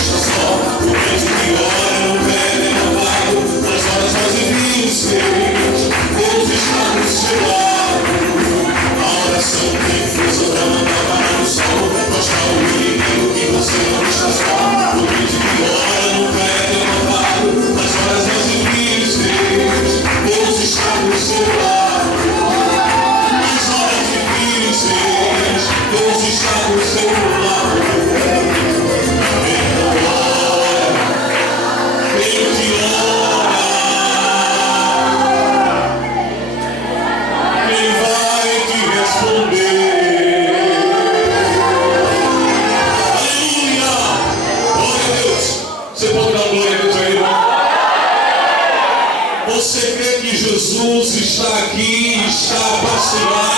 está só. O crente que ora não perde elevado. Nas horas mais difíceis, Deus está do seu lado. A oração tem força para mandar parar o sol. Mostrar o inimigo que você não está só. O crente que ora não perde elevado. Nas horas mais difíceis, Deus está do seu lado. Nas horas difíceis, Deus está do seu lado. Ele te ora, Ele vai te responder. Aleluia! Glória a Deus. Você pode dar glória a Deus aí, irmão? Você crê que Jesus está aqui, está a passear?